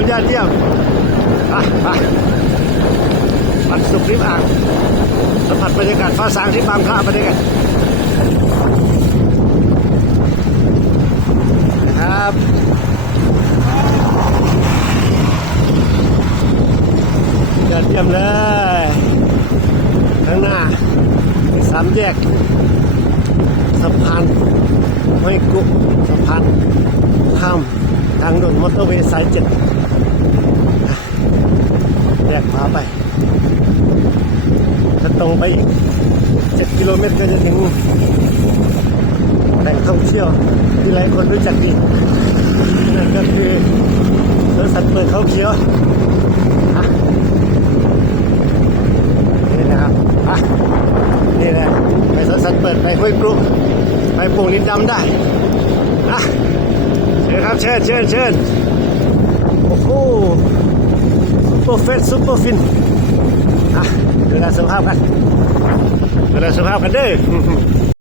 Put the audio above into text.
มยอดเยี่ยมไปวันศุกร์ริมอ่างสัมผัสบรรยากาศฟ้าสางที่บางพระมาด้วยกันครับยอดเยี่ยมเลยข้างหน้าสามแยกสะพานห้วยกุสะพานข้ามทางด่วนมอเตอร์เวย์สาย7แยกขวาไปถ้าตรงไปอีก7 กิโลเมตรก็จะถึงแหล่งท่องเที่ยวที่หลายคนรู้จักดีนั่นก็คือสวนสัตว์เปิดเขาเขียวนี่นะครับนี่แหละไปสวนสัตว์เปิดไปห้วยกรุไปโป่งลินดำได้เชิญครับเชิญโอ้โหซุปเปอร์เฟสซุปเปอร์ฟินดูแลสุขภาพกันเด้อ